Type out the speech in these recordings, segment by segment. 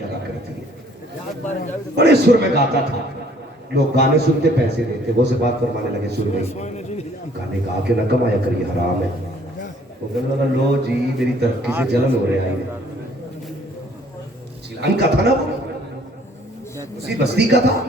لگا کرتی ہے، بڑے سر میں گاتا تھا، لوگ گانے سنتے پیسے دیتے، وہ سے بات فرمانے لگے سن گئی گانے گا کے نہ کمایا کر، یہ حرام ہے۔ وہ کہنے لگا لو جی میری ترقی سے جلن ہو رہے آئی، چیلان کا تھا نا، وہ اسی بستی کا تھا،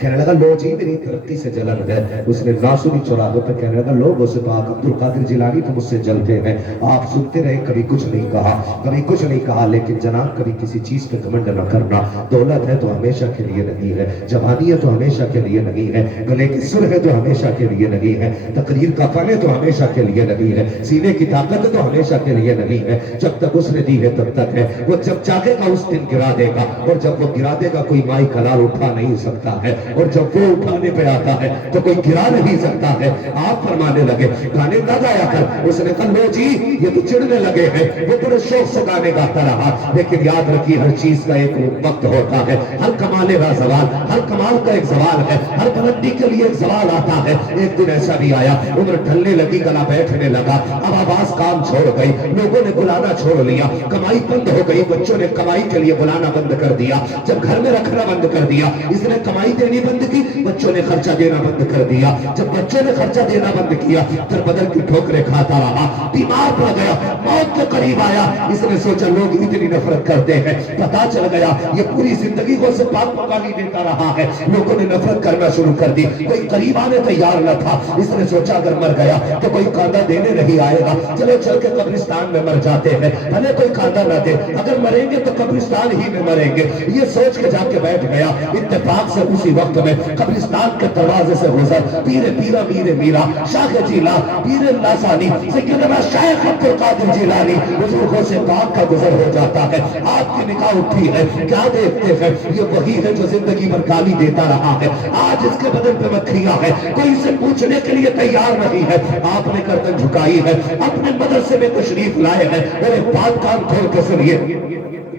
کہنے لگا لو جی میری ترقی سے جلن ہے۔ اس نے ناسونی چورا دو پہ کہنے لگا لوگ اسے پاک عبدالقادر جیلانی تو مجھ سے جلتے ہیں، آپ سنتے رہے کبھی کچھ نہیں کہا، کبھی کچھ نہیں کہا، لیکن جناب کبھی کسی چیز پہ گھمنڈ نہ کرنا، دولت ہے تو ہمیشہ کے لیے نہیں ہے، جوانی ہے تو ہمیشہ کے لیے نہیں ہے، گلے کی سر ہے تو ہمیشہ کے لیے نہیں ہے، تقریر کا فن ہے تو ہمیشہ کے لیے نہیں ہے، سینے کی طاقت ہے تو ہمیشہ کے لیے نہیں ہے، جب تک اس نے دی ہے تب تک ہے، وہ جب چاہے گا اس دن گرا دے گا، اور جب وہ گرا دے گا کوئی مائی کلال اٹھا نہیں سکتا ہے، اور جب وہ اٹھانے پہ آتا ہے تو کوئی گرا نہیں سکتا ہے۔ آپ فرمانے لگے گانے نہ گایا کر، اس نے کہا لو جی یہ تو چڑھنے لگے ہیں، وہ بڑے شوق سے گانے گاتا رہا، لیکن یاد رکھیے ہر چیز کا ایک وقت ہوتا ہے، ہر کمال کا زوال، ہر کمال کا ایک زوال ہے، ہر بلندی کے لیے ایک زوال آتا ہے۔ ایک دن ایسا بھی آیا، عمر ڈھلنے لگی، گلا بیٹھنے لگا، اب آواز کام چھوڑ گئی، لوگوں نے بلانا چھوڑ لیا، کمائی بند ہو گئی، بچوں نے کمائی کے لیے بلانا بند کر دیا، جب گھر میں رکھنا بند کر دیا، اس نے کمائی دینی بند کی، بچوں نے خرچہ دینا بند کر دیا، جب بچوں نے خرچہ دینا بند کیا، در بدر کی ٹھوکریں کھاتا رہا، بیمار پڑ گیا، موت کے قریب آیا، اس نے سوچا لوگ اتنی نفرت کرتے ہیں، پتا چل گیا یہ پوری زندگی کو سے پاک پکانی دیتا رہا ہے، لوگوں نے نفرت کرنا شروع کر دی، کوئی قریب آنے تیار نہ تھا، اس نے سوچا اگر مر گیا تو کوئی کاندہ دینے نہیں آئے گا، چلو چل کے قبرستان میں مر جاتے ہیں، بھلے کوئی کاندہ نہ دے، اگر مریں گے تو قبرستان ہی میں مریں گے، یہ سوچ کے جا کے بیٹھ گیا۔ اتفاق سے اسی وقت میں قبرستان کے دروازے سے گزر پیر پیرا میر میرا شاہ جیلا پیر اللہ ثانی سیدنا شیخ عبدالقادر جیلانی حضور غوث پاک کا گزر ہو جاتا ہے۔ آپ کی نگاہ اٹھی ہے، کیا دیکھتے ہیں؟ یہ وہی ہے جو زندگی بھر گالی دیتا رہا ہے، آج اس کے بدن پہ مکھیاں ہے، کوئی اسے پوچھنے کے لیے تیار نہیں ہے۔ آپ نے گردن جھکائی ہے، اپنے مدرسے میں تشریف لائے ہیں، اور ایک بات کان کھول کے سنیے،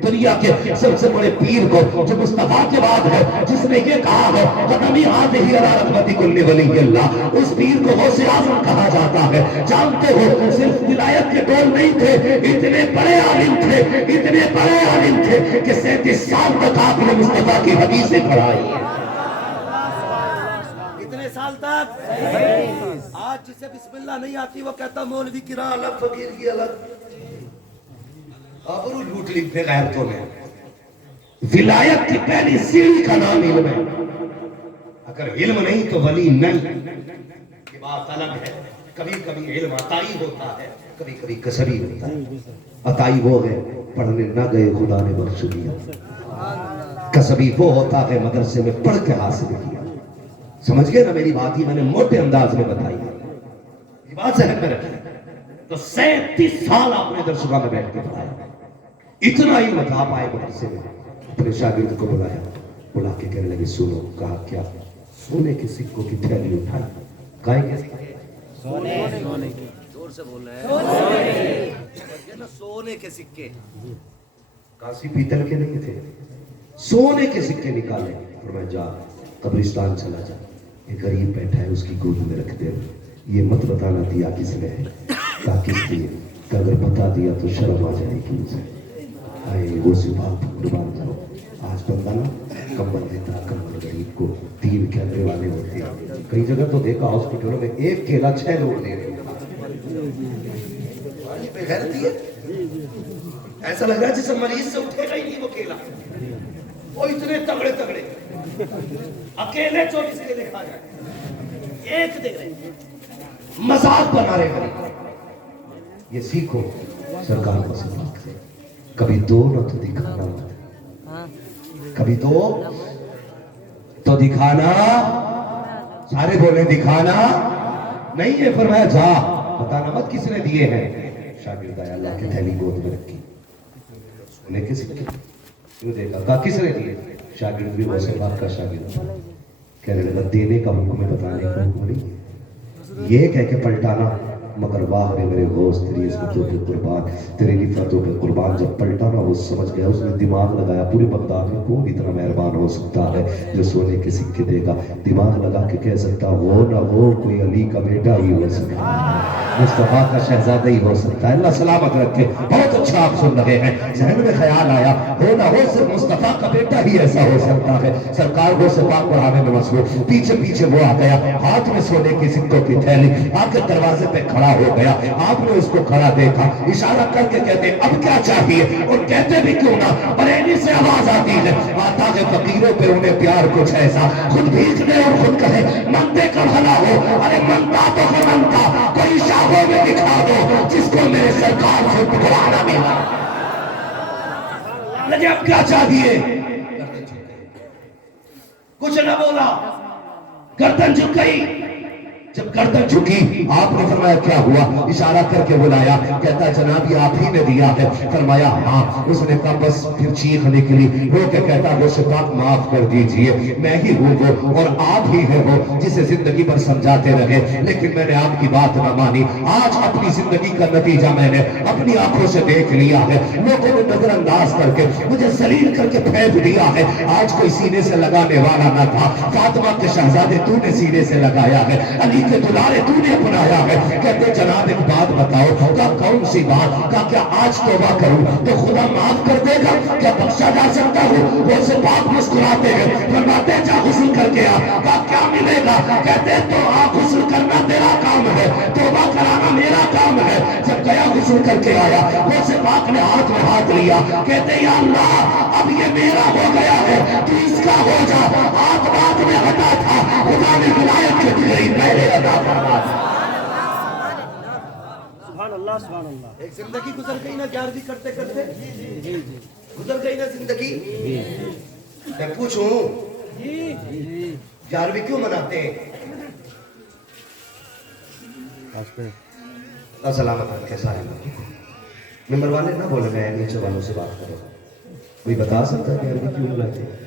دنیا کے سب سے بڑے پیر کو جو مصطفیٰ کے بعد ہے، جس نے یہ کہا ہے قدمی آدھی رحمتی کل ولی اللہ، اس پیر کو غوث اعظم کہا جاتا ہے۔ جانتے ہو صرف ولایت کے ڈول نہیں تھے، اتنے بڑے عالم تھے، اتنے بڑے عالم تھے کہ 37 سال تک آپ نے مصطفیٰ کی حدیثیں پڑھائی۔ کتنے سال تک؟ آج جسے بسم اللہ نہیں آتی وہ کہتا مولوی کی راہ الگ، فقیر کی الگ، آبرو لوٹ لی بے غیرتوں نے۔ ولایت کی پہلی سیڑھی کا نام علم ہے، اگر علم نہیں تو ولی نہیں، یہ بات الگ ہے۔ کبھی کبھی علم عطائی ہوتا ہے، کبھی کبھی کسبی ہوتا ہے۔ عطائی وہ ہے پڑھنے نہ گئے خدا نے بخش دیا، کسبی وہ ہوتا ہے مدرسے میں پڑھ کے حاصل کیا۔ سمجھ گئے نا میری بات؟ ہی میں نے موٹے انداز میں بتائی ہے، یہ بات ذہن میں رکھیں۔ تو 37 سال آپ نے درسگاہ میں بیٹھ کے پڑھایا، اتنا علم تھا۔ آپ آئے مدرسے میں، اپنے شاگرد کو بلایا، بلا کے کہنے لگے سنو، کہا کیا؟ سونے کے سکوں کی تھیلی اٹھائی، کہا کہ سونے کی، زور سے بول رہے ہیں، سونے کے سکے، کاسی پیتل کے نہیں تھے، سونے کے سکے نکالے، فرمایا جا قبرستان چلا جا، ایک غریب بیٹھا ہے اس کی گود میں رکھ دے، یہ مت بتانا دیا کس نے ہے، کہا کس لیے، کہ اگر بتا دیا تو شرم آ جائے گی مجھے۔ آئے وہ سبحان قربان جاؤ، آج بندہ نا کمبل دیتا، کمبل غریب کو 3 کیمرے والے ہوتے ہیں، کئی جگہ تو دیکھا ہاسپٹلوں میں 1 کیلا 6 لوگ دے رہے ہیں، بے غیرتی ہے۔ ایسا لگ رہا ہے جسے مریض سے اٹھے گا ہی نہیں وہ کیلا، وہ اتنے تگڑے تگڑے، اکیلے 24 کے دکھا جائے، 1 دے رہے ہیں، مذاق بنا رہے ہیں۔ یہ سیکھو سرکار کو سبق سے، کبھی دو نہ تو دکھانا مت، کبھی دو تو دکھانا، سارے بولے دکھانا نہیں ہے، فرمایا جا بتانا مت کس نے دیے ہیں۔ شاگرد آیا، اللہ کی تھیلی گود میں رکھی، سونے کے سکے، کیوں دیکھا؟ کہا کس نے دیے؟ شاگرد بھی غوث پاک کا شاگرد، کہنے لگا دینے کا حکم ہے، بتانے کا حکم نہیں ہے، یہ کہہ کے پلٹانا، مگر واہ رے میرے غوث تیری عظمتوں پہ قربان، تیری نفرتوں پہ قربان۔ جب پلٹا نا وہ سمجھ گیا، اس نے دماغ لگایا، پورے بغداد میں کون اتنا مہربان ہو سکتا ہے جو سونے کے سکے دے گا؟ دماغ لگا کے کہہ سکتا ہو نہ ہو کوئی علی کا بیٹا ہی ہو سکتا ہے۔ मुस्तफा का शहजादा ही हो सकता है। अल्लाह सलामत रखे। बहुत अच्छा आप सुन रहे हैं। जहन में ख्याल आया हो ना हो सिर्फ मुस्तफा का बेटा ही ऐसा हो सकता है। सरकार को से पाक पढ़ाने में मसरूफ, पीछे पीछे वो आ गया, हाथ में सोने की सिक्कों की थैली, आके दरवाजे पे खड़ा हो गया। आपने उसको खड़ा देखा, इशारा करके कहते अब क्या चाहिए, और कहते भी क्यों ना, बरेली से आवाज आती है, आता है फकीरों पे उन्हें प्यार कुछ ऐसा, खुद भीख दे और खुद कहे मंगते का भला हो। अरे मंगता तो है मंगता, कोई शाहों में दिखा दो जिसको मेरे सरकार से टुकराना मिला। लगे अब क्या चाहिए, कुछ न बोला, गर्दन झुक गई। जब गर्दन झुकी आपने फरमाया क्या हुआ, इशारा करके बुलाया, कहता जनाब ये आप ही ने दिया है। फरमाया हाँ। उसने कहा बस, फिर चीख निकली, रो के कहता वो सिपाक माफ कर दीजिए, मैं ही हूँ वो और आप ही है वो जिसे जिंदगी भर समझाते रहे, लेकिन मैंने आपकी बात न मानी। आज अपनी जिंदगी का नतीजा मैंने अपनी आंखों से देख लिया है। लोगों ने नजरअंदाज करके मुझे जलील करके फेंक दिया है। आज कोई सीने से लगाने वाला न था, फातिमा के शहजादे तूने सीने से लगाया है, अली के दुलारे तूने अपनाया है। कहते जनाब एक बात बताओ, का कौन सी बात, का क्या आज तौबा करूं तो खुदा माफ कर देगा, क्या बख्शा जा सकता हूँ। वो से बात मुस्कुराते हैं, फरमाते जा गुस्ल करके आ, का क्या मिलेगा। कहते तो आ गुस्ल करना तेरा काम है, तौबा कराना मेरा काम है। जब गया गुस्ल करके आया, वो से पाक ने हाथ में हाथ लिया, कहते या अल्लाह अब ये मेरा हो गया है, तू इसका हो जा। हाथ बात में हटा था, खुदा ने विलायत के दिए पहले अदा फरमा। सुभान अल्लाह, सुभान अल्लाह। एक जिंदगी गुजर गई ना 11वीं करते करते, गुजर गई ना जिंदगी। मैं पूछूं 11वीं क्यों मनाते हैं। सलामत रखे सारे मेंबर वाले ना बोले, मैं नीचे वालों से बात करूँ। कोई बता सकता है 11वीं क्यों मनाते हैं।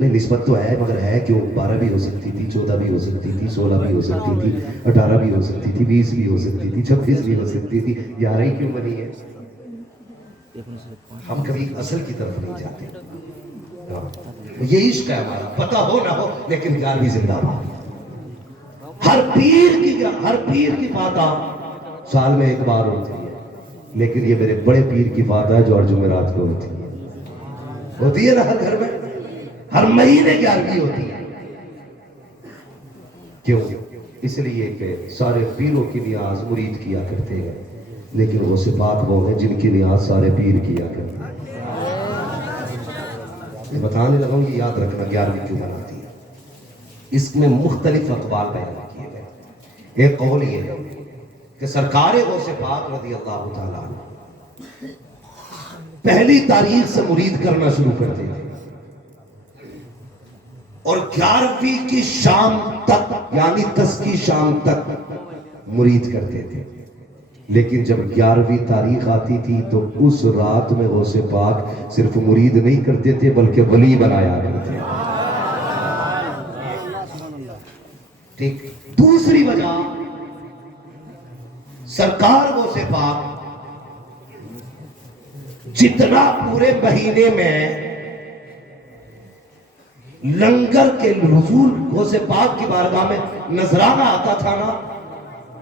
नहीं निस्बत तो है, मगर है क्यों। 12 भी हो सकती थी, 14 भी हो सकती थी, 16 भी हो सकती थी, 18 भी हो सकती थी, 20 भी हो सकती थी, 26 भी हो सकती थी। 11 ही क्यों बनी है। हम कभी असल की तरफ नहीं जाते। हाँ। ये इश्क है हमारा, पता हो ना हो लेकिन 11वीं जिंदाबाद। हर पीर की फातह साल में एक बार होती है, लेकिन ये मेरे बड़े पीर की फातह है जो हर जुमेरात को होती है ना। हर घर में हर महीने 11वीं होती है। क्यों, इसलिए कि सारे पीरों की नियाज मुरीद किया करते हैं, लेकिन वो सिपाक वो है जिनकी नियाज सारे पीर किया करते हैं। मैं बताने लगा हूं, ये याद रखना 11वीं क्यों मनाती है। इसमें मुख्तलिफ अखबार बयान किए गए। एक कौल ये है कि सरकार गौसे पाक रज़ी अल्लाह तआला पहली तारीख से मुरीद करना शुरू करते थे और 11वीं की शाम तक, यानी 10 की शाम तक मुरीद करते थे। लेकिन जब 11वीं तारीख आती थी तो उस रात में गौसे पाक सिर्फ मुरीद नहीं करते थे बल्कि वली बनाया करते थे। ठीक। दूसरी वजह, सरकार गौसे पाक जितना पूरे महीने में लंगर के हुजूर गौसे पाक की बारगाह में नजराना आता था ना,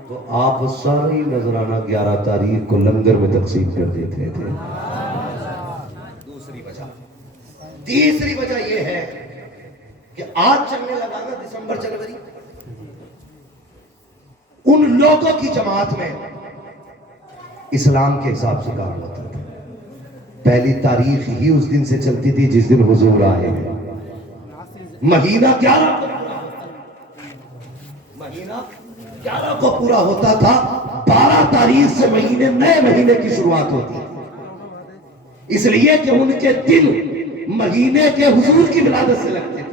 तो आप सारी नजराना 11 तारीख को लंगर में तकसीम कर देते थे। दूसरी वजह। तीसरी वजह यह है कि आज चलने लगा ना दिसंबर जनवरी, उन लोगों की जमात में इस्लाम के हिसाब से काम होता था। पहली तारीख ही उस दिन से चलती थी जिस दिन हुजूर आए हैं। महीना 11 को पूरा होता था। 12 तारीख से नए महीने की शुरुआत होती है, इसलिए कि उनके दिन महीने के हुजूर की विलादत से लगते थे।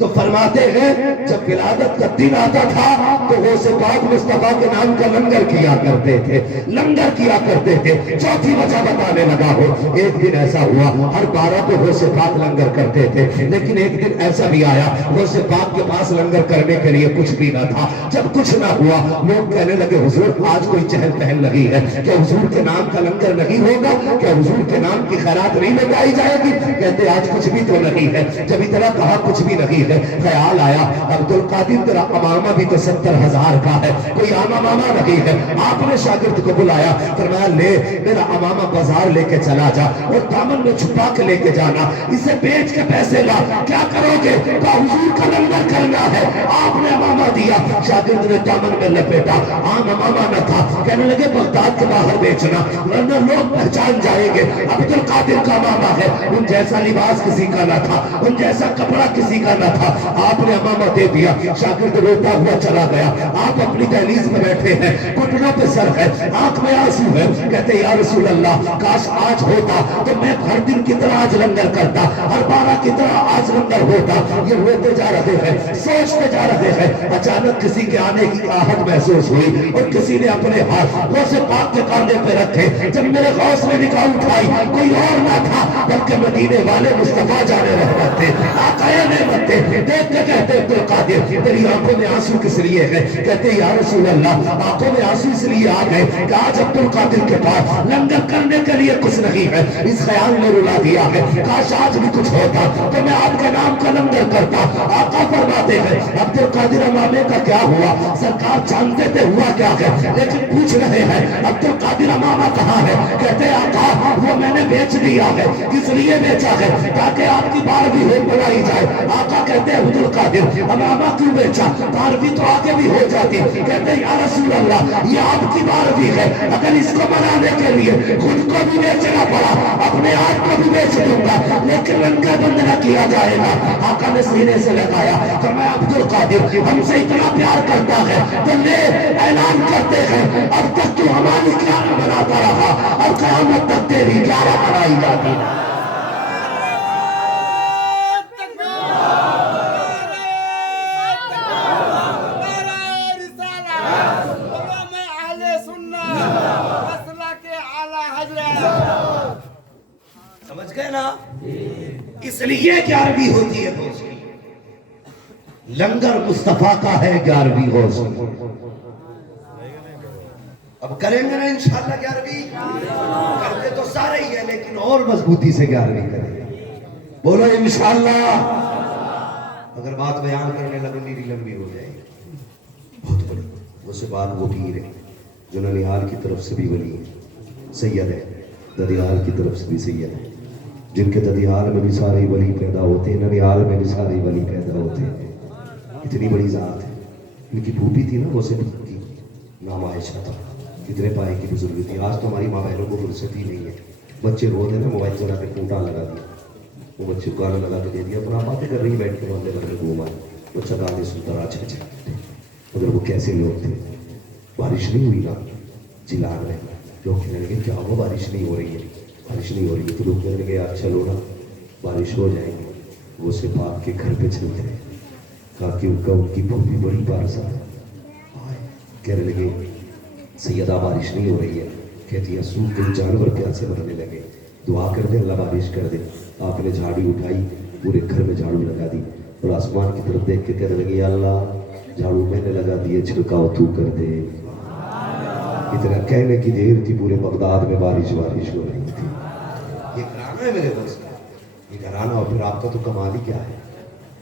तो फरमाते हैं जब विलादत का दिन आता था तो वो से पाक मुस्तफा के नाम का लंगर किया करते थे, लंगर किया करते थे। चौथी वजह बताने लगा हो, एक दिन ऐसा हुआ, हर 12 को वो से पाक लंगर करते थे, लेकिन एक दिन ऐसा भी आया वो से पाक के पास लंगर करने के लिए कुछ भी ना था। जब कुछ ना हुआ, लोग कहने लगे हुजूर आज कोई चहल पहल लगी है, क्या हुजूर के नाम का लंगर नहीं होगा, क्या हुजूर के नाम की खैरात नहीं लगाई जाएगी। कहते आज कुछ भी तो नहीं है। जब इतना कहा कुछ भी नहीं رہی ہے. خیال آیا عبد القادر تیرا امامہ بھی تو 70,000 کا ہے, کوئی آما ماما نہیں ہے. آپ نے شاگرد کو بلایا, فرمایا لے میرا امامہ بازار لے کے چلا جا اور دامن میں چھپا کے لے کے جانا, اسے بیچ کے پیسے لا. کیا کرو گے؟ تو حضور کا لنگر کرنا ہے. آپ نے امامہ دیا, شاگرد نے دامن میں لپیٹا, عام امامہ نہ تھا. کہنے لگے بغداد کے باہر بیچنا ورنہ لوگ پہچان جائیں گے عبد القادر کا امامہ ہے. ان جیسا لباس کسی کا نہ تھا, ان جیسا کپڑا کسی کا نہ تھا. آپ نے امامہ دے دیا, شاگرد روتا ہوا چلا گیا. آپ اپنی دہلیز میں بیٹھے ہیں, گھٹنوں پہ سر ہے, آنکھ میں آنسو ہے. کہتے یا رسول اللہ کاش آج ہوتا تو میں ہر دن کی طرح آج لنگر کرتا, ہر 12 کی طرح آج لنگر ہوتا. یہ روتے جا رہے ہیں, سوچتے جا رہے ہیں. اچانک کسی کے آنے کی آہٹ محسوس ہوئی اور کسی نے اپنے ہاتھ غوث پاک کے کاندھے پہ رکھے. جب میرے غوث نے نگاہ اٹھائی, کوئی اور نہ تھا بلکہ مدینے والے مصطفیٰ جانے رحمت تھے, آقا نعمت تھے. دیکھ کے کہتے عبد القادر تیری آنکھوں میں آنسو کس لیے ہے؟ کہتے یا رسول اللہ آنکھوں میں آنسو اس لیے آ گئے کہ آج عبد القادر کے پاس لنگر کرنے کے لیے کچھ نہیں ہے. اس خیال نے رلا دیا ہے کاش آج بھی کچھ ہوتا تو میں آپ کے نام کا لنگر کرتا. آقا فرماتے ہیں عبد القادر امامے کا کیا ہوا؟ سرکار جانتے تھے ہوا کیا ہے, لیکن پوچھ رہے ہیں عبد القادر امامہ کہاں ہے؟ کہتے آقا وہ میں نے بیچ دیا ہے. کس لیے بیچا ہے؟ تاکہ آپ کی 12ویں ہو بنائی جائے. آقا کہتے ہیں عبد القادر امامہ کیوں بیچا؟ 12ویں تو آگے بھی ہو جاتی. کہتے یا رسول اللہ یہ آپ کی 12ویں ہے, اگر اس کو منانے کے لیے خود کو بھی بیچنا پڑا اپنے آپ کو بھی بیچ دوں گا, لیکن لنگر بند نہ کیا جائے گا. آقا نے سینے سے لگایا کہ میں عبد القادر ہم سے اتنا پیار کرتا ہے تو لے اعلان کرتے ہیں اب تک تو ہماری گیارہ بناتا رہا, اب قیامت تک تیری 11 بنائی جاتی. سمجھ گئے نا؟ اس لیے 11ویں ہوتی ہے غوث کی. لنگر مصطفیٰ کا ہے 11ویں غوث کی. اب کریں گے نا انشاءاللہ 11ویں, کرتے تو سارے ہی ہیں لیکن اور مضبوطی سے 11ویں کریں. بولو انشاءاللہ. اگر بات بیان کرنے لگے میری لمبی ہو جائے گی. بہت بڑی وہ سے بات وہ پیر ہے جو ننیال کی طرف سے بھی ولی ہے, سید ہے, ددیال کی طرف سے بھی سید ہے, جن کے ددیال میں بھی سارے ولی پیدا ہوتے ہیں, ننیال میں بھی سارے ولی پیدا ہوتے ہیں. اتنی بڑی ذات ہے. ان کی پھوپھی تھی نا وہ سے کی نام عائشہ تھا, کتنے پائے کی بزرگ تھی. آج تو ہماری ماں بہنوں کو فرصت ہی نہیں ہے. بچے روتے نا موبائل چلا کے پھوٹا لگا دیا, وہ بچے کو گانا لگا کے دے دیا, اپنا باتیں کر رہی بیٹھ کے محلے بھر میں گھوما, بچہ گانے سنتا رہا. اچھا اچھا مگر وہ کیسے لوگ تھے. بارش نہیں ہوئی نا جلان میں, لوگ کہنے لگے کیا ہوا بارش نہیں ہو رہی ہے, بارش نہیں ہو رہی ہے. تو لوگ کہنے لگے یار چلو نا بارش ہو جائے گی. وہ سے پاک کے گھر پہ چلتے ہیں, کہا کہ ان کی پھوپھی بڑی بارش ہے. کہنے لگے سیدہ بارش نہیں ہو رہی ہے. کہتی ہے سوکھ کے جانور پیاسے مرنے لگے, دعا کر دے اللہ بارش کر دے. آپ نے جھاڑی اٹھائی, پورے گھر میں جھاڑو لگا دی اور آسمان کی طرف دیکھ کے کہنے لگے یا اللہ جھاڑو میں نے لگا دیے, چھڑکاؤ تو کر دے. اتنا کہنے کی دیر تھی پورے بغداد میں بارش ہو رہی تھی. یہ گھرانہ ہے میرے دوست کا, یہ گھرانہ. اور پھر آپ کا تو کمال ہی کیا ہے,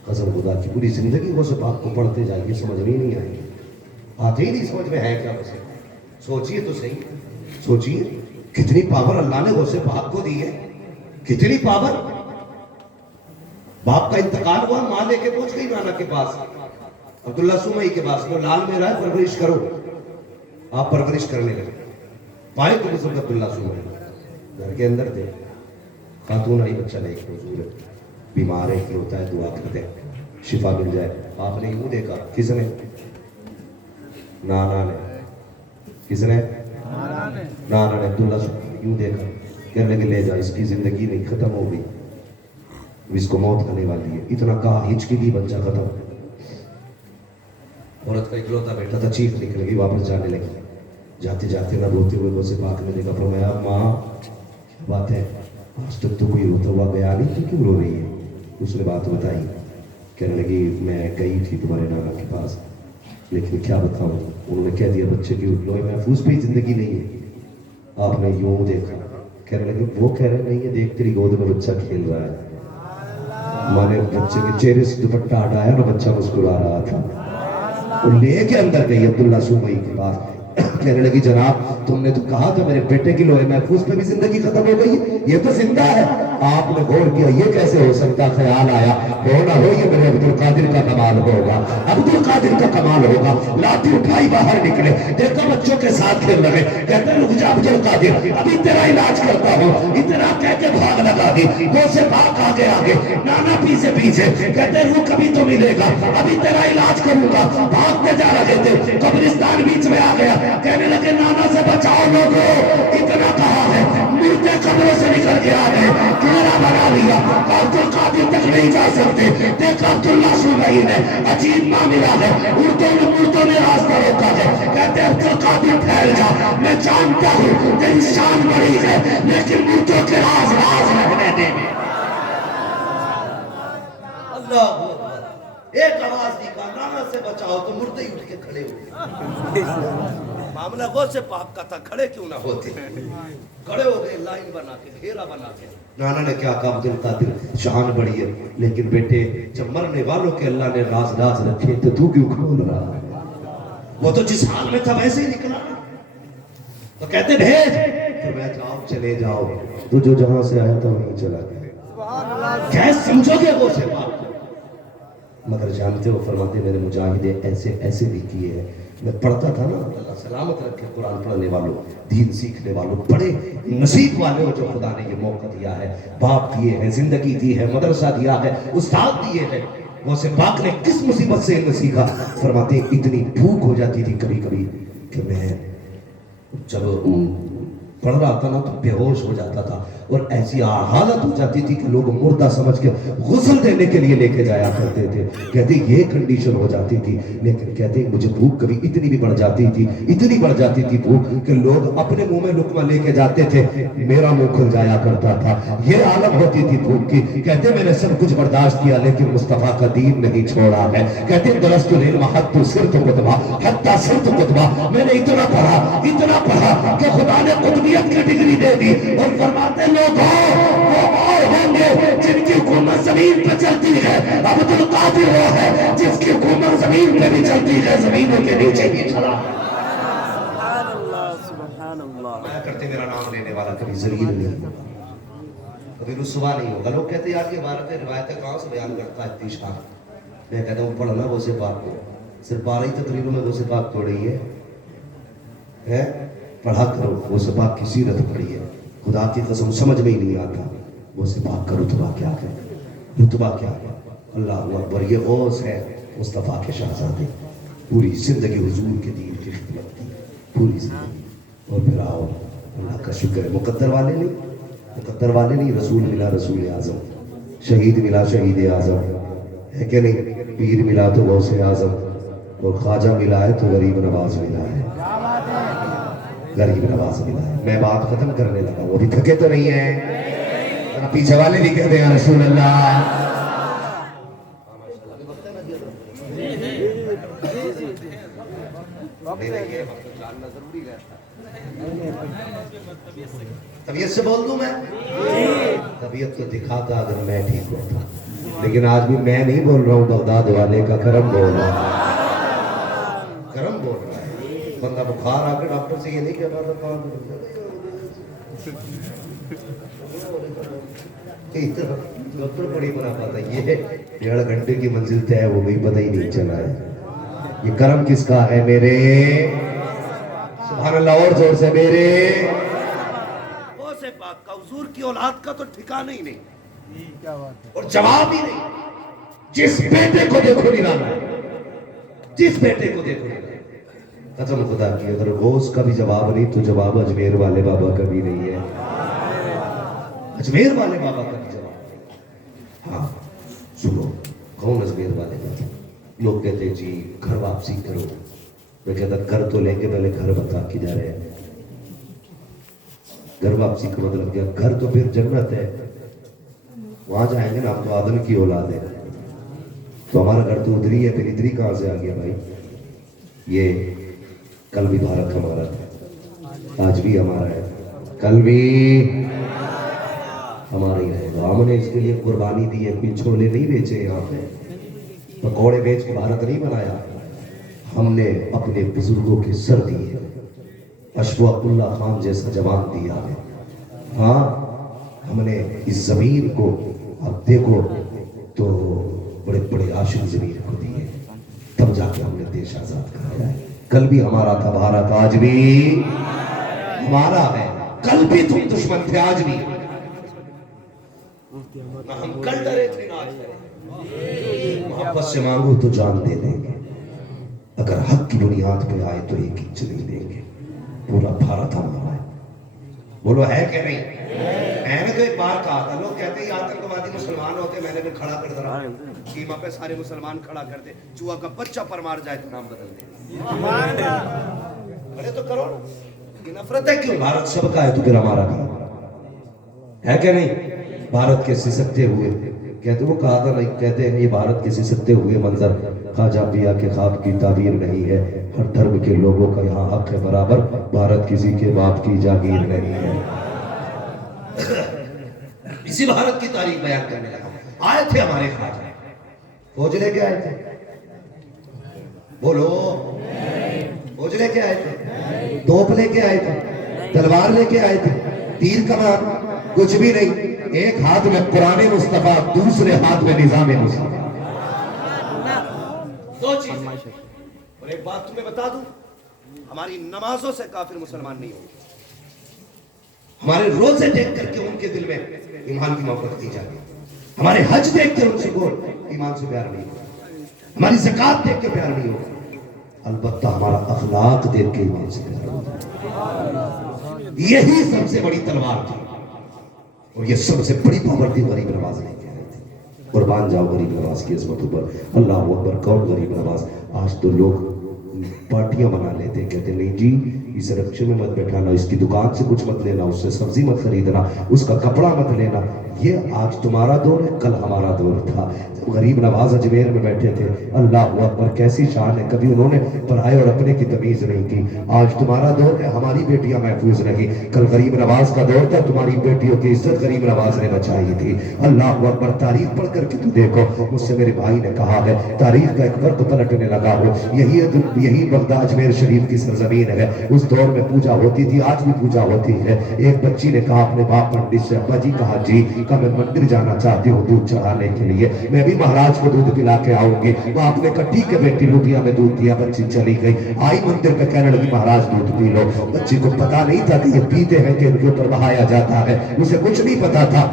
قسم خدا کی پوری زندگی وہ سب آپ کو پڑھتے جائیے سمجھ میں ہی نہیں آئے گی, آتے ہی نہیں سمجھ میں ہے کیا. ویسے سوچیے تو صحیح, سوچیے کتنی پاور اللہ نے غوث پاک کو دی ہے, کتنی پاور. باپ کا انتقال ہوا, ماں لے کے پہنچ گئی نانا کے پاس, عبداللہ سمئی کے پاس, وہ لال میں رہا پرورش کرو. آپ پرورش کرنے لگے, پائے تو بزرگ عبداللہ سمئی گھر کے اندر تھے. خاتون آئی, بچہ لے کے حضور بیمار ہے, کہ ہوتا ہے دعا کر دے شفا مل جائے. آپ نے یوں دیکھا, کس نے؟ نانا نے. کس نے؟ نانا نے. عبداللہ سمئی یوں دیکھا, کہنے لگے لے جا, اس کی زندگی نہیں ختم ہو گئی, اس کو موت آنے والی ہے. اتنا کہا ہچکی دی, بچہ ختم. عورت کا اکلوتا بیٹا تھا, چیخ نکل گئی, واپس جانے لگی. جاتے جاتے نہ روتے ہوئے غوث پاک نے دیکھا, فرمایا ماں بات ہے, آج تک تو کوئی روتا ہوا گیا نہیں, تو کیوں رو رہی ہے؟ اس نے بات بتائی. کہنے لگی میں گئی تھی تمہارے نانا کے پاس, لیکن کیا بتاؤں, انہوں نے کہہ دیا بچے کی لوہے محفوظ بھی زندگی نہیں ہے. آپ نے یوں دیکھا, کہنے لگے وہ کہہ رہے نہیں ہے, دیکھ تیری گود میں بچہ کھیل رہا ہے. माँ ने बच्चे के चेहरे से दुपट्टा हटाया ना, बच्चा मुस्कुरा रहा था। वो लेके अंदर गई अब्दुल्ला सुमई के पास, कहने लगी जनाब तुमने तो कहा था मेरे बेटे की लोहे महफूज पे भी जिंदगी खत्म हो गई, ये तो जिंदा है। आपने गौर किया ये कैसे हो सकता? ख्याल आया हो ना हो ये मेरे अब्दुल कादिर का कमाल होगा, अब्दुल कादिर का कमाल होगा। लाठी उठाई बाहर निकले, देखा बच्चों के साथ खेल रहे, कहते रुक जा अब्दुल कादिर अभी तेरा इलाज करता हूँ। इतना कह के भाग लगा दी, दो से भाग आगे आगे, नाना पीछे पीछे, कहते रुक अभी तो मिलेगा, अभी तेरा इलाज करूंगा। भागते जा रहे थे, कब्रिस्तान बीच में आ गया, कहने लगे नाना से बचाओ लोगों। इतना कहा है मुर्दे कब्रों से निकल के आ गए, घेरा बना लिया, अब्दुल कादिर तक नहीं जा सकते। देखा अब्दुल्ला सुमई ने अजीब मामला है, उर्दों ने रास्ता रोका है, कहते अब्दुल कादिर ठहर जा, मैं जानता हूँ तेरी शान बड़ी है, लेकिन मुर्दों के राज रहने दे। अल्लाह एक आवाज निकाल, नाना से बचाओ, तो मुर्दे ही उठ के खड़े हो। मामला गौ से पाप का था, खड़े क्यों ना होते, खड़े हो गए लाइन बना के, घेरा बना के। नाना ने क्या कहा अब्दुल कादिर शान बड़ी है, लेकिन बेटे जब मरने वालों के अल्लाह ने राज रखे तो तू क्यों खोल रहा है? वो तो जिस हाल में था वैसे ही निकला, तो कहते भेज। फिर मैं जाओ चले जाओ, तू जो जहां से आया था वहीं चला गया। क्या समझोगे गौ से पाप? मगर जानते हो फरमाते मेरे मुजाहिदे ऐसे ऐसे भी किए हैं। मैं पढ़ता था ना, अल्लाह सलामत रखे कुरान पढ़ने वालों, दीन सीखने वालों, बड़े नसीब वाले हो जो खुदा ने ये मौका दिया है, बाप दिए हैं, जिंदगी दी है, मदरसा दिया है, उस्ताद दिए हैं। वो से पाक ने किस मुसीबत से इन्हें सीखा? फरमाते इतनी भूख हो जाती थी कभी कभी कि मैं जब पढ़ रहा था ना तो बेहोश हो जाता था, और ऐसी हालत हो जाती थी कि लोग मुर्दा समझ के गुस्ल देने के लिए लेके जाया करते थे। कहते ये कंडीशन हो जाती थी, लेकिन कहते मुझे भूख कभी इतनी भी बढ़ जाती थी, इतनी बढ़ जाती थी भूख कि लोग अपने मुंह में लुकमा लेके जाते थे, मेरा मुंह खुल जाया करता था। ये आलम होती थी भूख की। कहते मैंने सब कुछ बर्दाश्त किया लेकिन मुस्तफा का दीन नहीं छोड़ा है। कहते दरस्तुल इल्म हत्तु सिरतु कुतबा हत्ता सिरतु कुतबा, मैंने इतना पढ़ा कि खुदा ने कुतबियत की डिग्री दे दी, और फरमाते लोगों वो और होंगे जिनकी हुकूमत जमीन पर चलती है, अब्दुल कादिर वो है जिसकी हुकूमत जमीन पे भी चलती है, जमीनों के नीचे भी चला। मैं करते मेरा नाम लेने वाला कभी जलील नहीं होगा, कभी रुसवा नहीं होगा। लोग कहते यार ये भारत में रिवायतें कहाँ से बयान करता है इतनी शान? मैं कहता हूँ पढ़ना वो से पाक को, सिर्फ 12 ही तकरीरों में वो से पाक तोड़ी है पढ़ा करो, वो से पाक की सीरत पढ़ी है। खुदा की कसम समझ में ही नहीं आता वो से पाक का रुतबा क्या है, रुतबा क्या है। अल्लाह अकबर, ये ओस है मुस्तफ़ा के शहजादे, पूरी जिंदगी हुजूर के दीन की खिदमत की, पूरी जिंदगी। और फिर आओ अल्लाह का शुक्र है, मुकद्दर वाले नहीं, रसूल मिला रसूल आज़म, शहीद मिला शहीद आज़म, है कि नहीं? पीर मिला तो गौसे आज़म, और ख्वाजा मिला है तो गरीब नवाज मिला है, गरीब नवाज मिला है। मैं बात खत्म करने लगा, वो भी थके तो नहीं है? पीछे वाले भी कहते हैं रसूल अल्लाह। तबीयत से बोल दूं मैं? तबीयत तो दिखाता अगर मैं ठीक होता, लेकिन आज भी मैं नहीं बोल रहा हूँ, बगदाद वाले का करम बोल रहा है, करम बोल रहा है। बंदा बुखार आकर डॉक्टर से ये नहीं कह रहा था डॉक्टर बड़ी बना पाता, ये 1.5 घंटे की मंजिल तय हो गई, पता ही नहीं चला है। ये करम किसका है मेरे? सुभान अल्लाह, और जोर से मेरे। वो से पाक का हुजूर की औलाद का तो ठिकाना ही नहीं, क्या बात है, और जवाब ही नहीं। जिस बेटे को देखो निराला है, जिस बेटे को देखो निराला। कसम खुदा की अगर गौस का भी जवाब नहीं तो जवाब अजमेर वाले बाबा का भी नहीं है, अजमेर वाले बाबा का भी जवाब नहीं। हाँ सुनो, कौन अजमेर वाले बाबा? लोग कहते जी घर वापसी करो, मैं कहता घर तो लेंगे, पहले घर बता किधर है। घर वापसी का मतलब क्या? घर तो फिर जन्नत है, वहां जाएंगे ना, हम तो आदम की औलाद है, तो हमारा घर तो उधर ही है, फिर इधर ही कहां से आ गया भाई? ये कल भी भारत हमारा था, आज भी हमारा है, कल भी हमारा ही रहेगा। ہم نے اس کے لیے قربانی دی ہے، کوئی چھولے نہیں بیچے یہاں پہ، پکوڑے بیچ کے بھارت نہیں بنایا، ہم نے اپنے بزرگوں کے سر دیے، اشفاق اللہ خان جیسا جوان دیا ہے۔ ہاں ہم نے اس زمین کو اب دیکھو تو بڑے بڑے عاشق زمین کو دیے، تب جا کے ہم نے دیش آزاد کرایا ہے۔ کل بھی ہمارا تھا بھارت، آج بھی ہمارا ہے، کل بھی تم دشمن تھے، آج بھی نہ ہم کل ڈرے تھے نہ آج ڈرے۔ محبت سے مانگو تو جان دے دیں گے، اگر حق کی بنیاد پہ آئے تو ایک انچ نہیں دیں گے۔ پورا بھارت ہمارا ہے، بولو ہے کہ نہیں؟ میں نے تو ایک بار کہا تھا، لوگ کہتے ہیں آتنکوادی مسلمان ہوتے، میں نے بھی کھڑا کر دیا خیمہ پہ سارے مسلمان کھڑا کر دے، چوہا کا بچہ پر مار جائے تو نام بدل دے، ارے تو کرو یہ نفرت ہے کیوں؟ بھارت سب کا ہے تو پھر ہمارا بھی ہے کہ نہیں؟ بھارت کے سسکتے ہوئے کہتے، وہ کہا تھا نہیں، کہتے ہیں یہ بھارت کے سسکتے ہوئے منظر خواجہ پیا کے خواب کی تعبیر نہیں ہے، ہر دھرم کے لوگوں کا یہاں حق ہے برابر، بھارت کسی کے باپ کی جاگیر نہیں ہے۔ اسی بھارت کی تاریخ بیان کرنے لگا، آئے تھے ہمارے خواجہ، فوج لے کے آئے تھے، بولو فوج لے کے آئے تھے، توپ لے کے آئے تھے، تلوار لے کے آئے تھے، تیر کمان کچھ بھی نہیں، ایک ہاتھ میں قرآن مصطفیٰ، دوسرے ہاتھ میں نظام مصطفیٰ، دو چیزیں۔ اور ایک بات تمہیں بتا دوں، ہماری نمازوں سے کافر مسلمان نہیں ہوگی، ہمارے روزے دیکھ کر کے ان کے دل میں ایمان کی محبت دی جائے، ہمارے حج دیکھ کر ان سے کو ایمان سے پیار نہیں ہوگا، ہماری زکوٰۃ دیکھ کے پیار نہیں ہوگا، البتہ ہمارا اخلاق دیکھ کے ایمان سے پیار ہوگا۔ یہی سب سے بڑی تلوار تھی، اور یہ سب سے بڑی پاورٹی غریب نواز نہیں کہہ رہے تھے۔ قربان جاؤ غریب نواز کی عظمتوں پر، اللہ اکبر۔ کون غریب نواز؟ آج تو لوگ پارٹیاں بنا لیتے، کہتے نہیں جی اس رکشے میں مت بیٹھانا، اس کی دکان سے کچھ مت لینا، اس سے سبزی مت خریدنا، اس کا کپڑا مت لینا۔ یہ آج تمہارا دور ہے، کل ہمارا دور تھا۔ غریب نواز اجمیر میں بیٹھے تھے، اللہ اکبر، کیسی شان ہے، کبھی انہوں نے پرائے اور اپنے کی تمیز نہیں کی۔ آج تمہارا دور ہے، ہماری بیٹیاں محفوظ رہی، کل غریب نواز کا دور تھا، تمہاری بیٹیوں کی عزت غریب نواز نے بچائی تھی۔ اللہ اکبر، تاریخ پڑھ کر کے تو دیکھو، مجھ سے میرے بھائی نے کہا ہے تاریخ کا ایک ورق پلٹنے لگا ہو، یہی بغداد اجمیر شریف کی سرزمین ہے، اس دور میں پوجا ہوتی تھی، آج بھی پوجا ہوتی ہے۔ ایک بچی نے کہا اپنے باپ پنڈت سے، ابا جی، کہا جی، کہا میں مندر جانا چاہتی ہوں دودھ چڑھانے کے لیے، میں بھی مہاراج کو دودھ پلا کے آؤں گی۔ وہ آپ نے کہا ٹھیک ہے بیٹی، لوٹیا میں دودھ دیا، بچی چلی گئی، آئی مندر پہ کہنے لگی مہاراج دودھ پی لو۔ بچی کو پتا نہیں تھا کہ یہ پیتے ہیں کہ ان کے اوپر بہایا جاتا ہے، اسے کچھ نہیں پتا تھا۔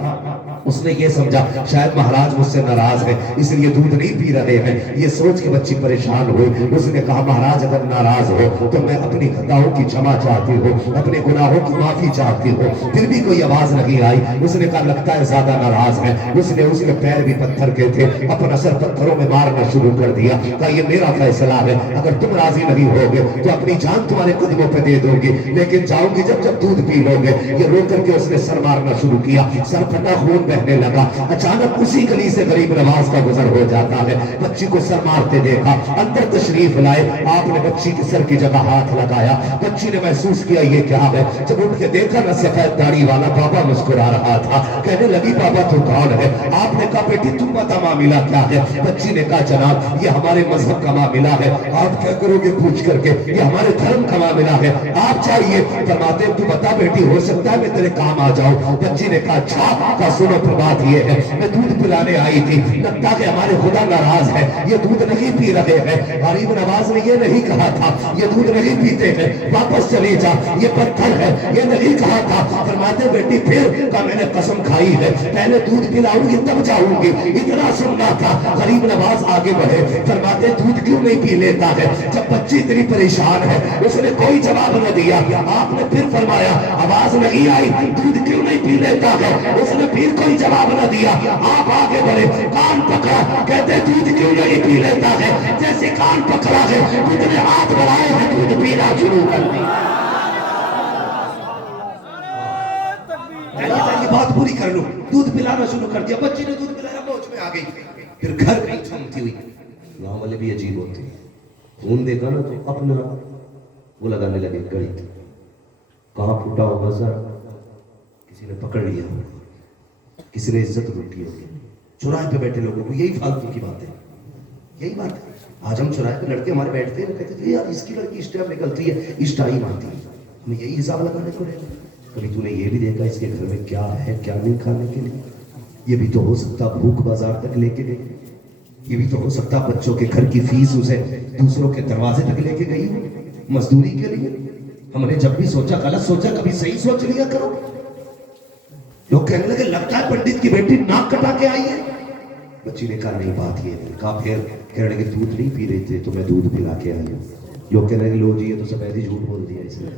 اس نے یہ سمجھا شاید مہاراج مجھ سے ناراض ہے اس لیے دودھ نہیں پی رہے ہیں، یہ سوچ کے بچی پریشان ہوئی۔ اس نے کہا مہاراج اگر ناراض ہو تو میں اپنی خطاؤں کی क्षमा چاہتی ہوں، اپنے گناہوں کی معافی چاہتی ہوں۔ پھر بھی کوئی آواز نہیں آئی۔ اس نے کہا لگتا ہے زیادہ ناراض ہے۔ اس کے پیر بھی پتھر کے تھے، اپنا سر پتھروں میں مارنا شروع کر دیا۔ کہا یہ میرا فیصلہ ہے، اگر تم راضی نہیں ہوگے تو اپنی جان تمہارے قدموں پہ دے دوں گی، لیکن جاؤں گی جب دودھ پی لو گے۔ یہ رو کر کے اس نے سر مارنا شروع کیا، سر پھٹا، خون بہنے لگا۔ اچانک اسی گلی سے غریب نواز کا گزر ہو جاتا ہے، بچی کو سر مارتے دیکھا، اندر تشریف لائے، آپ نے بچی کے سر کی جگہ ہاتھ لگایا۔ بچی نے محسوس کیا یہ کیا ہے، جب اٹھ کے دیکھا نہ سفید داڑھی والا بابا مسکرا رہا تھا، کہنے لگی بابا تو کون ہے؟ آپ نے کہا بیٹی تم بتا معاملہ کیا ہے؟ بچی نے کہا جناب یہ ہمارے مذہب کا معاملہ ہے، آپ کیا کرو گے پوچھ کر کے، یہ ہمارے دھرم کا معاملہ ہے، آپ چاہیے فرماتے تو بتا بیٹی، ہو سکتا ہے میں تیرے کام آ جاؤں۔ بچی نے کہا اچھا، کہا سنو پھر بات یہ ہے میں دودھ پلانے آئی تھی، لگتا کہ ہمارے خدا ناراض ہے، یہ دودھ نہیں پی رہے ہیں۔ غریب نواز نے یہ نہیں کہا تھا یہ دودھ نہیں پیتے ہیں، واپس چلے جا، یہ پتھر ہے، یہ نہیں کہا تھا۔ فرماتے بیٹی پھر کہا میں نے قسم کھائی ہے پہلے دودھ پلاؤں گی تب جاؤں گی، اتنا سننا تھا۔ غریب نواز آگے بڑھے، فرماتے دودھ کیوں نہیں پی لیتا ہے جب بچی اتنی پریشان ہے؟ اس نے کوئی جواب نہ دیا۔ آپ نے پھر فرمایا آواز نہیں آئی دودھ کیوں نہیں پی لیتا ہے؟ اس نے پھر کوئی جواب نہ دیا۔ آپ آگے بڑھے، کان پکڑا، کہتے دودھ کیوں نہیں پی لیتا ہے؟ جیسے کان پکڑا ہے دودھ نے ہاتھ بڑھائے ہیں، دودھ پینا شروع کر دیا۔ پہلی بات پوری کر لوں، دودھ پلانا شروع کر دیا، بچی نے دودھ پلایا، موج میں آ گئی۔ پھر گھر کہیں چھمتی ہوئی، گاؤں والے بھی عجیب ہوتے ہیں، خون دیکھا نا تو اپنا وہ لگانے لگے گڑی، کہاں پھوٹا ہوگا سر؟ کسی نے پکڑ لیا، किसी ने इज्जत लूटी होगी। चौराहे पे बैठे लोगों को यही फालतू की बात है, यही बात है। आज हम चौराहे पे लड़के हमारे बैठते हैं, कहते थे यार इसकी लड़की इस टाइम निकलती है, इस टाइम आती है, हमें यही हिसाब लगाने को रहेगा। कभी तूने ये भी देखा इसके घर में क्या है क्या नहीं खाने के लिए? ये भी तो हो सकता भूख बाजार तक लेके गई, ये भी तो हो सकता बच्चों के घर की फीस उसे दूसरों के दरवाजे तक लेके गई हो मजदूरी के लिए। हमने जब भी सोचा गलत सोचा, कभी सही सोच लिया करो। लोग कहने लगे लगता है पंडित की बेटी नाक कटा के आई है। बच्ची ने कहा नहीं बात ये है। कहा फिर? कहने लगे दूध नहीं पी रहे थे तो मैं दूध पिला के आई हूँ। लोग कहने लगे लो जी ये तो सफेद ही झूठ बोल दिया इसने।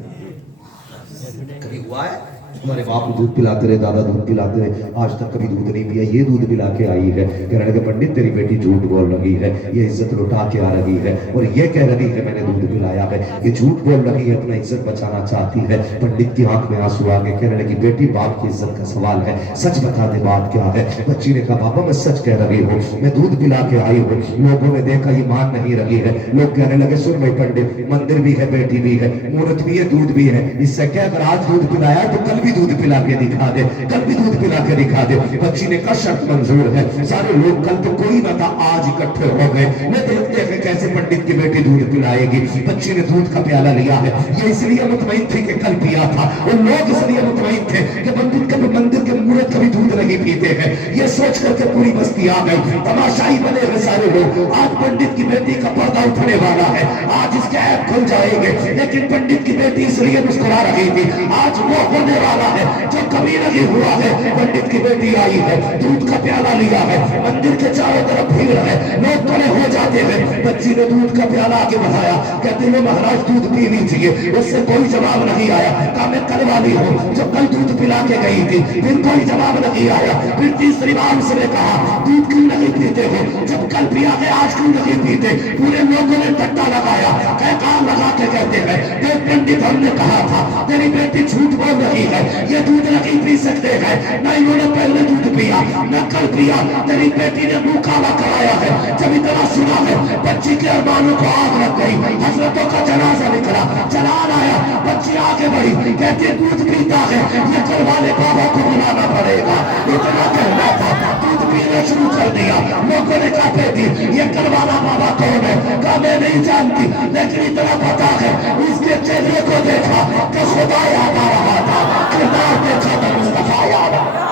कभी हुआ है हमारे बाप दूध पिलाते रहे, दादा दूध पिलाते रहे, आज तक कभी दूध नहीं पिया, ये दूध पिला के आई है। कहने लगे पंडित तेरी बेटी झूठ बोल रही है, ये इज्जत लुटा के आ रही है और ये कह रही है मैंने दूध पिलाया है, ये झूठ बोल रही है, अपना इज्जत बचाना चाहती है। पंडित की आंख में आंसू आ गए। कहने लगी बेटी बाप की इज्जत का सवाल है, सच बता दे बात क्या है। बच्ची ने कहा पापा मैं सच कह रही हूँ, मैं दूध पिला के आई हूँ। लोगों ने देखा ये मान नहीं रही है। लोग कहने लगे सुन भाई पंडित, मंदिर भी है, बेटी भी है, मूर्त भी है, दूध भी है, इससे क्या अगर आज दूध पिलाया तो कल भी दूध पिला के दिखा दे, कल भी दूध पिला के दिखा दे। बच्ची ने कहा शर्त मंजूर है। सारे लोग कल तो कोई ना था, आज इकट्ठे हो गए, मैं देखते हैं कैसे पंडित की बेटी दूध पिलाएगी। बच्ची ने दूध का प्याला लिया है, ये इसलिए मुतमईन थी कि कल पिया था, और लोग इसलिए मुतमईन थे कि पंडित कभी मंदिर के मूर्त कभी दूध नहीं पीते हैं। ये सोच करके पूरी बस्ती आ गई, तमाशाई बने हुए सारे लोग। आज पंडित की बेटी का पर्दा उठने वाला है, आज इसके ऐप खुल जाएंगे, लेकिन पंडित की बेटी इसलिए मुस्कुरा रही थी, आज वो होने वाला है जो कभी नहीं हुआ है। पंडित की बेटी आई है, दूध का प्याला लिया है, मंदिर के चारों तरफ भीड़ है, लोग खड़े हो जाते हैं। बच्ची ने दूध का प्याला आगे बढ़ाया, कहते हैं महाराज दूध पी लीजिए। उससे कोई जवाब नहीं आया। कहा मैं कल वाली हूँ जो कल दूध पिला के गई थी। फिर कोई जवाब नहीं आया। फिर तीसरी बार उसने कहा दूध क्यों नहीं पीते हो, जब कल पिया गया आज क्यों नहीं पीते। पूरे लोगों ने टट्टा लगाया, कहकार लगा के कहते हैं देख पंडित हमने कहा था तेरी बेटी झूठ बोल रही है, ये दूध नहीं पी सकते हैं। न इन्होंने पहले दूध पिया न कल पिया, तेरी बेटी ने मुंह काला कराया है। जब इतना सुना है बच्ची के अरमानों को आग लग गई, हजरतों का जनाजा निकला, चलान आया, बच्ची आगे बढ़ी, कहती दूध पीता है, ये कल वाले बाबा को बुलाना पड़ेगा। इतना कहना था, दूध पीना शुरू कर दिया। लोगों ने कहा बेटी ये कल वाला बाबा कौन है? कहा मैं नहीं जानती, लेकिन इतना पता है उसके चेहरे को देखा तो खुदा याद आ रहा था, किरदार देखा तो मुस्तफा याद आ रहा।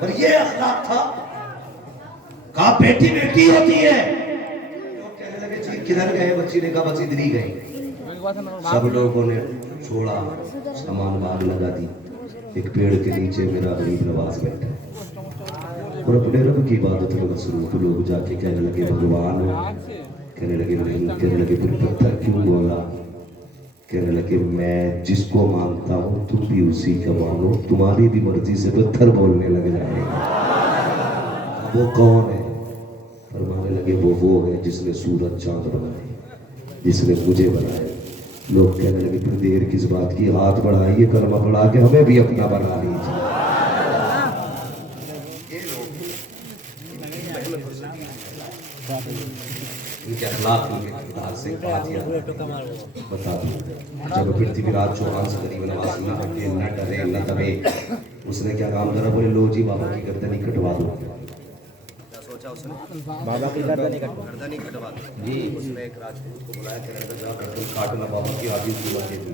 पर ये अखलाक था। कहा बेटी बेटी होती है। लोग कहने लगे जी किधर गए? बच्ची ने कहा बस इधर ही गई। सब लोगों ने छोड़ा, सामान बाग लगा दी। एक पेड़ के नीचे मेरा गरीब नवाज बैठा और अपने रब की इबादत में मसरूफ। लोग जाके कहने लगे भगवान हो, कहने लगे नहीं, कहने लगे फिर पत्थर क्यों बोला? कहने लगे मैं जिसको मानता हूँ तुम भी उसी का मानो, तुम्हारी भी मर्जी से पत्थर बोलने लग जाएगा। वो कौन है? फरमाने लगे वो है जिसने सूरज चांद बनाए, जिसने मुझे बनाया। लोग कहने लगे फिर देर किस बात की, हाथ बढ़ाइए, कलमा पढ़ा के हमें भी अपना बना लीजिए। इनके अखलाक से बता दूं, जब पृथ्वीराज चौहान से गरीब नवाज न हटे न डरे न दबे, उसने क्या काम करा? बोले लो जी बाबा की गर्दनी कटवा दो। क्या सोचा उसने? बाबा की गर्दनी कटवा दो जी। उसने एक राजपूत को बुलाया, गर्दन काटना बाबा की आधी हुकूमत दे दी।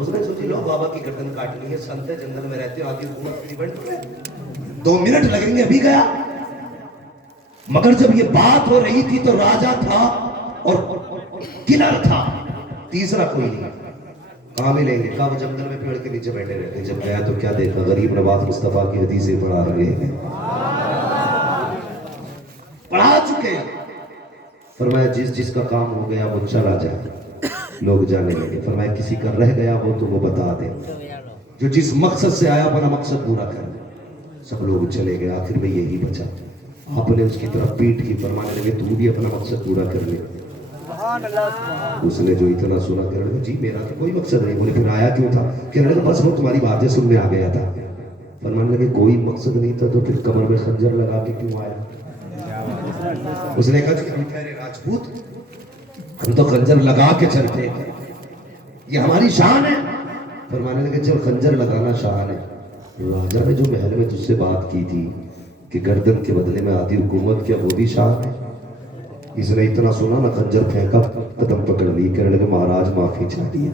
उसने सोची लो बाबा की गर्दन काटनी है, संत जंगल में रहते आधी हुकूमत डिपेंड पे 2 मिनट लगेंगे, अभी गया। मगर जब ये बात हो रही थी तो राजा था और किलर था, तीसरा कोई नहीं। कहाँ मिलेंगे? कहा वो जंगल में पेड़ के नीचे बैठे रहते। जब गया तो क्या देखा? गरीब नवाज मुस्तफा की हदीसें पढ़ा रहे हैं, पढ़ा चुके हैं। फरमाया जिस जिसका काम हो गया वो चला जाए। लोग जाने लगे। फरमाया किसी का रह गया हो तो वो बता दे, जो जिस मकसद से आया अपना मकसद पूरा कर। सब लोग चले गए, आखिर में यही बचा। आपने उसकी तरफ पीठ की, फरमाने लगे तू भी अपना मकसद पूरा कर ले। उसने जो इतना सुना, कहने लगा जी मेरा तो कोई मकसद नहीं। बोले फिर आया क्यों था? कहने लगा बस वो तुम्हारी बातें सुनने आ गया था। फरमाने लगे कोई मकसद नहीं था तो फिर कमर में खंजर लगा के क्यों आया? उसने कहा कि हम ठहरे राजपूत, हम तो खंजर लगा के चलते हैं, ये हमारी शान है। फरमाने लगे चल खंजर लगाना शान है, राजा ने जो महल में तुझसे बात की थी कि गर्दन के बदले में आधी हुकूमत, क्या वो भी शान है? इसने इतना सुना ना, खंजर फेंका, कदम पकड़ ली, कहने लगे महाराज माफी चाहिए।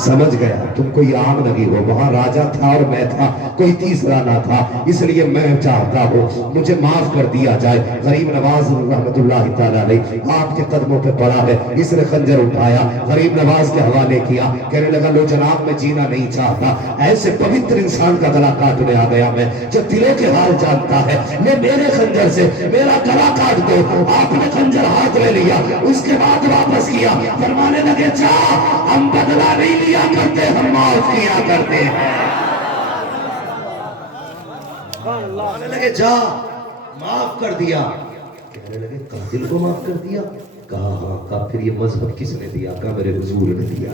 समझ गया तुम कोई आम लगी हो, वहां राजा था और मैं था, कोई तीसरा ना था, इसलिए मैं चाहता हूँ मुझे माफ कर दिया जाए। गरीब नवाज रहमतुल्लाह तआला अलैह आपके कदमों पे पड़ा है, इसने खंजर उठाया, गरीब नवाज के हवाले किया, कहने लगा लो जनाब मैं जीना नहीं चाहता, ऐसे पवित्र इंसान का गला काटने आ गया मैं जो दिलों के हाल जानता है, मैं मेरे खंजर से मेरा गला काट दो। आपने खंजर हाथ में लिया, उसके बाद वापस किया, फरमाने लगे जा हम बदला नहीं लिया करते, हम माफ किया करते हैं। कहने लगे जा माफ कर दिया। कहने लगे कातिल को माफ कर दिया? कहा हाँ। कहा फिर ये मजहब किसने दिया? कहा मेरे हुजूर ने दिया।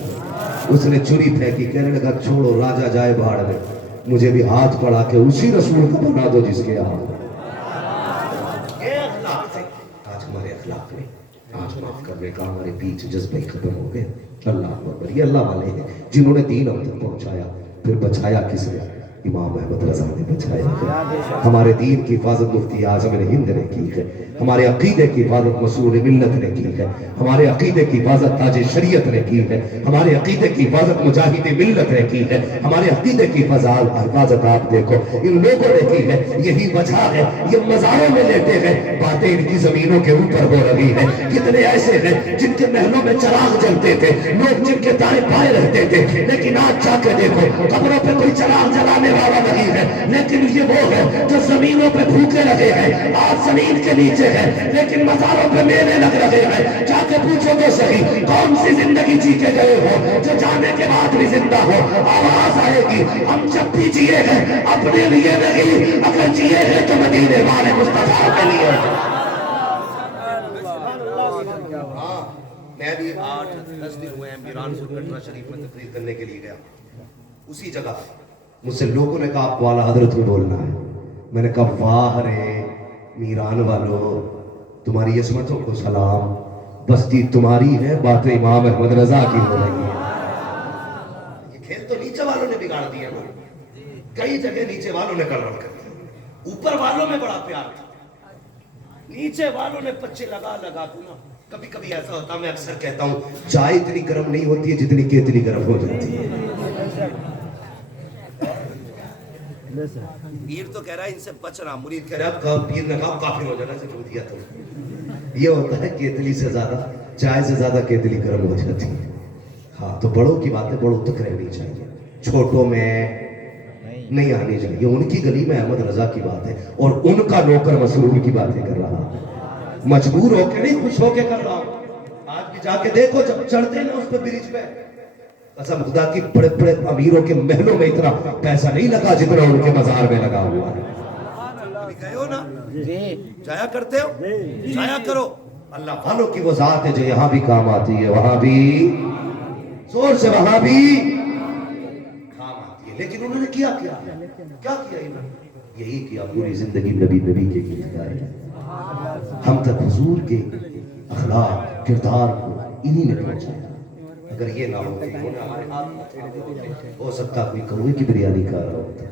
उसने छुरी फेंकी, कहने लगा छोड़ो राजा जाए भाड़ में, मुझे भी हाथ पड़ा के उसी रसूल को बना दो जिसके हाथ। आज हमारे अखलाक में आज माफ करने का हमारे बीच जज्बे खत्म हो गए। अल्लाह अकबर, ये अल्लाह वाले हैं जिन्होंने दीन हम तक पहुंचाया। फिर बचाया किसने? इमाम अहमद रजा ने बचाया। हमारे दीन की हिफाजत मुफ्ती आजम हिंद ने की है, हमारे अकीदे की हिफाजत मसूर मिल्लत ने की है, हमारे अकीदे की हिफाजत ताज शरीयत ने की है, हमारे अकीदे की हिफाजत मुजाहिद मिल्लत ने की है, हमारे अकीदे की हिफाजत आप देखो इन लोगों ने की है। यही वजह है ये मज़ारों में लेटे हैं, बातें इनकी जमीनों के ऊपर हो रही है। कितने ऐसे हैं जिनके महलों में चिराग जलते थे, लोग जिनके दाएं बाएं रहते थे, लेकिन आज जाके देखो कब्रों पे कोई चिराग जलाने वाला नहीं है, लेकिन ये वो है जो जमीनों पे भूखे रहे हैं, आज जमीन के नीचे है, लेकिन मज़ारों पे मेले लग रहे हैं। जाके पूछो तो सही कौन सी जिंदगी जी के गए हो जो जाने के बाद भी जिंदा हो? आवाज आएगी हम जब भी जिए हैं अपने लिए नहीं, अगर जिए हैं तो मदीने वाले मुस्तफा के लिए। हाँ, मैं भी 8-10 दिन हुए हैं मीरान कटरा शरीफ में तकरीर करने के लिए गया। उसी जगह मुझसे लोगों ने कहा आपको आला हजरत में बोलना है। मैंने कहा वाह रे मीरान वालों, तुम्हारी यसमतों को सलाम, बस्ती तुम्हारी है, बातें इमाम अहमद रजा की हो रही है। ये खेल तो नीचे वालों ने बिगाड़ दिया ना, कई जगह नीचे वालों ने गड़बड़ कर दी, ऊपर वालों में बड़ा प्यार था, नीचे वालों ने पच्चे लगा लगा के ना। कभी कभी ऐसा होता, मैं अक्सर कहता हूँ चाय इतनी गर्म नहीं होती है जितनी केतली गर्म हो जाती है। पीर तो कह रहा है इनसे बचना, मुरीद कह रहा है पीर ने कहा काफिर हो जाना, सिर्फ दिया तो ये होता है केतली से ज्यादा, चाय से ज्यादा केतली गर्म हो जाती है। हाँ, तो बड़ों की बातें बड़ों तक रहनी चाहिए, छोटों में नहीं आनी चाहिए। उनकी गली में अहमद रजा की बात है और उनका नौकर मसरूर की बातें कर रहा है, मजबूर होके नहीं, खुश होके कर रहा हूं। आज भी जाके देखो जब चढ़ते ना उस पर ब्रिज पे, कसम खुदा की बड़े बड़े अमीरों के महलों में इतना पैसा नहीं लगा जितना उनके मजार में लगा हुआ है। गए हो ना, जाया करते हो, जाया करो। अल्लाह वालों की वो जात है जो यहाँ भी काम आती है, वहां भी जोर से, वहां भी काम आती है। लेकिन उन्होंने क्या किया इन्होंने? यही किया, पूरी जिंदगी नबी के गीत गाए, हम तक हुजूर के अखलाक किरदार को इन्हीं ने पहुंचाया। अगर ये ना हो हमारे हाथ हो सकता कोई कौवे की बिरयानी खा रहा होता,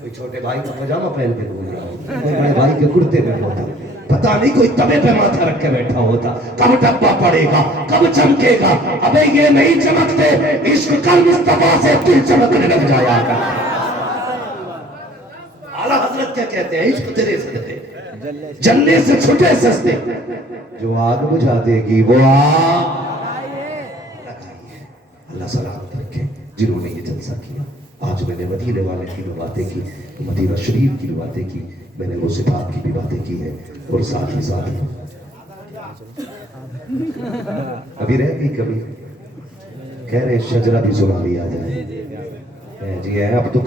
कोई छोटे भाई का पजामा पहन के घूम रहा होता, कोई बड़े भाई के कुर्ते में होता, पता नहीं कोई तवे पे माथा रख के बैठा होता। कब डब्बा पड़ेगा, कब चमकेगा? अबे ये नहीं चमकते, इश्क कल मुस्तफा से दिल चमकने लग जाया। आला हजरत क्या कहते हैं? इश्क तेरे सदके जलने से छुटे सस्ते, जो आग बुझा देगी वो आग। अल्लाह सलामत रखे जिन्होंने ये जलसा किया। आज मैंने मदीने वाले की भी बातें की, मदीना शरीफ की भी बातें की, मैंने वो सिफात की भी बातें की है, और साथ ही साथ अभी रह गई कभी कह रहे शजरा भी सुना लिया जाए जी है। अब तो